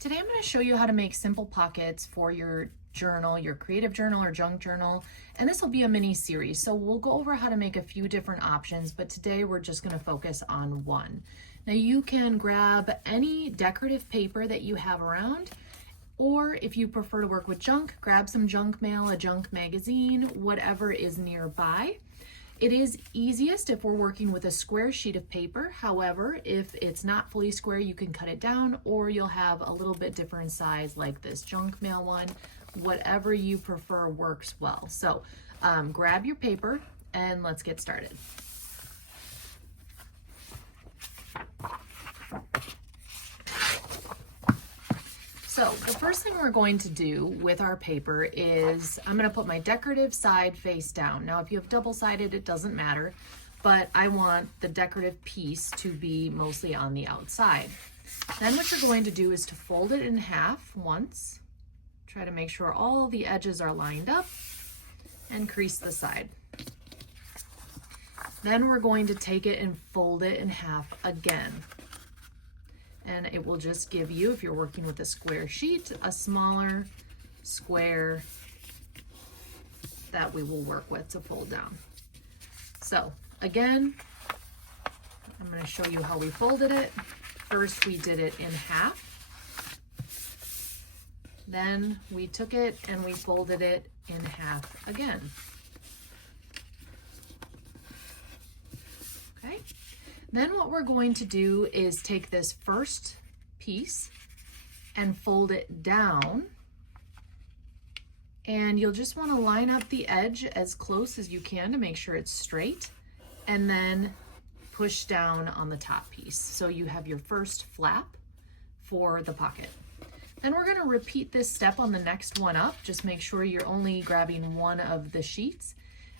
Today I'm going to show you how to make simple pockets for your journal, your creative journal or junk journal, and this will be a mini series. So we'll go over how to make a few different options, but today we're just going to focus on one. Now you can grab any decorative paper that you have around, or if you prefer to work with junk, grab some junk mail, a junk magazine, whatever is nearby. It is easiest if we're working with a square sheet of paper. However, if it's not fully square, you can cut it down, or you'll have a little bit different size like this junk mail one. Whatever you prefer works well. So grab your paper and let's get started. So the first thing we're going to do with our paper is I'm going to put my decorative side face down. Now if you have double-sided, it doesn't matter, but I want the decorative piece to be mostly on the outside. Then what you're going to do is to fold it in half once. Try to make sure all the edges are lined up and crease the side. Then we're going to take it and fold it in half again. And it will just give you, if you're working with a square sheet, a smaller square that we will work with to fold down. So again, I'm going to show you how we folded it. First we did it in half. Then we took it and we folded it in half again. Okay. Then what we're going to do is take this first piece and fold it down, and you'll just want to line up the edge as close as you can to make sure it's straight, and then push down on the top piece. So you have your first flap for the pocket. Then we're going to repeat this step on the next one up. Just make sure you're only grabbing one of the sheets.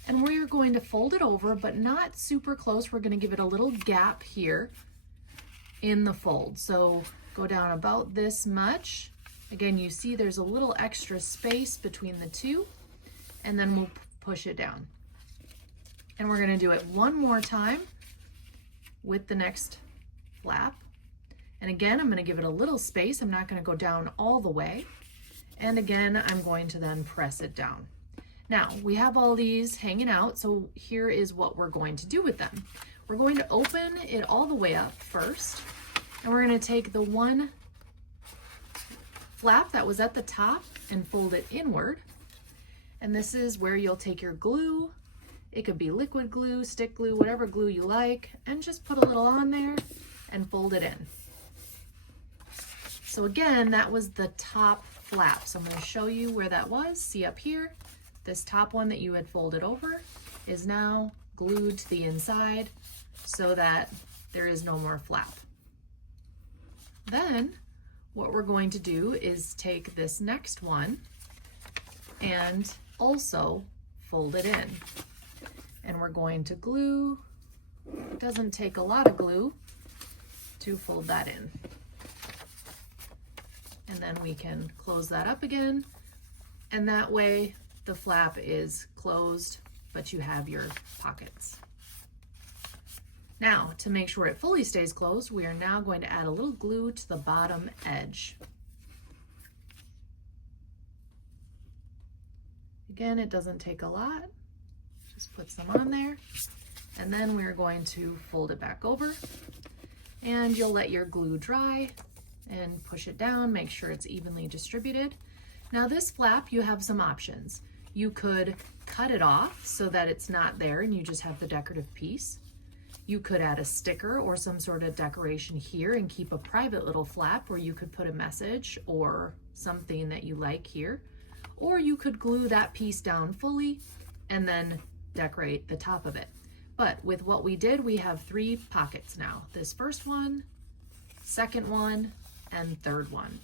And we're going to fold it over, but not super close. We're going to give it a little gap here in the fold. So go down about this much. Again, you see there's a little extra space between the two, and then we'll push it down. And we're going to do it one more time with the next flap. And again, I'm going to give it a little space. I'm not going to go down all the way. And again, I'm going to then press it down. Now, we have all these hanging out, so here is what we're going to do with them. We're going to open it all the way up first, and we're going to take the one flap that was at the top and fold it inward. And this is where you'll take your glue. It could be liquid glue, stick glue, whatever glue you like, and just put a little on there and fold it in. So again, that was the top flap. So I'm going to show you where that was. See up here? This top one that you had folded over is now glued to the inside so that there is no more flap. Then what we're going to do is take this next one and also fold it in. And we're going to glue. It doesn't take a lot of glue to fold that in. And then we can close that up again, and that way the flap is closed, but you have your pockets. Now, to make sure it fully stays closed, we are now going to add a little glue to the bottom edge. Again, it doesn't take a lot. Just put some on there, and then we're going to fold it back over, and you'll let your glue dry and push it down, make sure it's evenly distributed. Now this flap, you have some options. You could cut it off so that it's not there and you just have the decorative piece. You could add a sticker or some sort of decoration here and keep a private little flap where you could put a message or something that you like here. Or you could glue that piece down fully and then decorate the top of it. But with what we did, we have 3 pockets now. This first one, second one, and third one.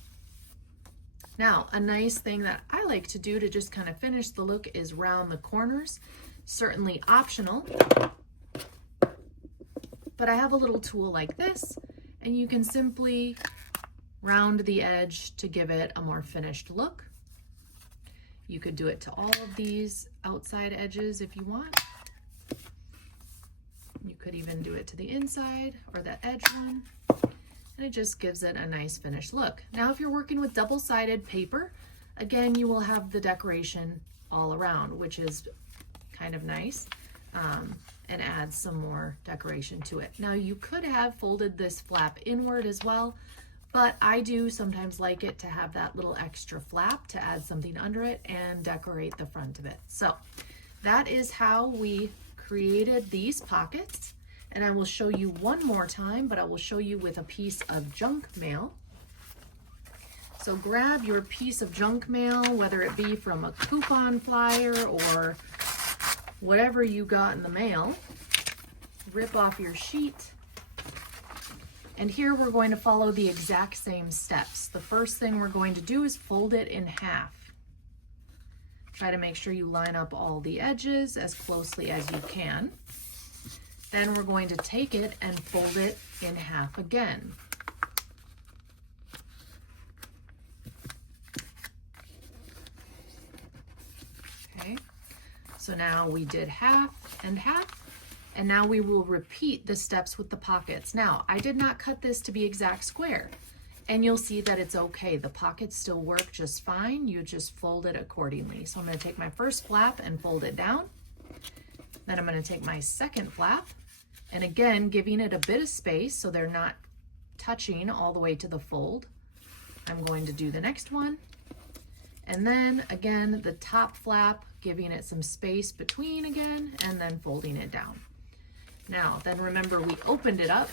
Now, a nice thing that I like to do to just kind of finish the look is round the corners. Certainly optional, but I have a little tool like this, and you can simply round the edge to give it a more finished look. You could do it to all of these outside edges if you want. You could even do it to the inside or the edge one. and it just gives it a nice finished look. Now, if you're working with double-sided paper, again, you will have the decoration all around, which is kind of nice, and adds some more decoration to it. Now, you could have folded this flap inward as well, but I do sometimes like it to have that little extra flap to add something under it and decorate the front of it. So that is how we created these pockets. And I will show you one more time, but I will show you with a piece of junk mail. So grab your piece of junk mail, whether it be from a coupon flyer or whatever you got in the mail. Rip off your sheet. And here we're going to follow the exact same steps. The first thing we're going to do is fold it in half. Try to make sure you line up all the edges as closely as you can. Then we're going to take it and fold it in half again. Okay, so now we did half and half. And now we will repeat the steps with the pockets. Now, I did not cut this to be exact square, and you'll see that it's okay. The pockets still work just fine. You just fold it accordingly. So I'm gonna take my first flap and fold it down. Then I'm gonna take my second flap, and again, giving it a bit of space so they're not touching all the way to the fold. I'm going to do the next one. And then again, the top flap, giving it some space between again, and then folding it down. Now, then remember we opened it up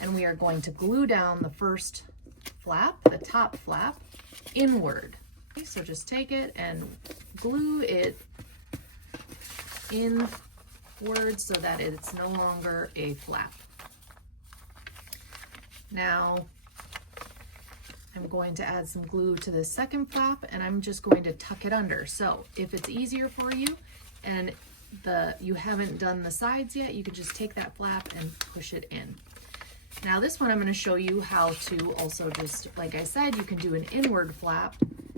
and we are going to glue down the first flap, the top flap, inward. Okay, so just take it and glue it inward so that it's no longer a flap. Now, I'm going to add some glue to the second flap and I'm just going to tuck it under. So if it's easier for you and you haven't done the sides yet, you could just take that flap and push it in. Now this one I'm going to show you how to also just, like I said, you can do an inward flap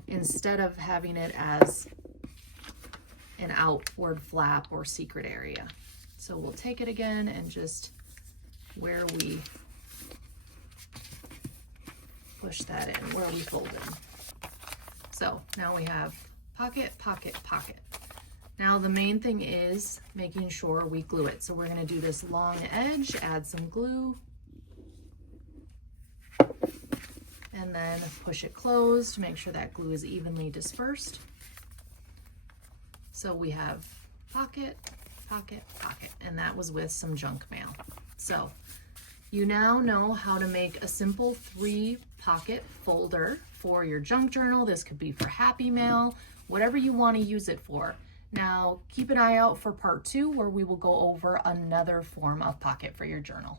instead of having it as an outward flap or secret area. So we'll take it again and just where we push that in, where we fold in. So now we have pocket, pocket, pocket. Now the main thing is making sure we glue it. So we're going to do this long edge, add some glue, and then push it closed to make sure that glue is evenly dispersed. So we have pocket, pocket, pocket, and that was with some junk mail. So you now know how to make a simple 3-pocket folder for your junk journal. This could be for Happy Mail, whatever you want to use it for. Now, keep an eye out for part 2 where we will go over another form of pocket for your journal.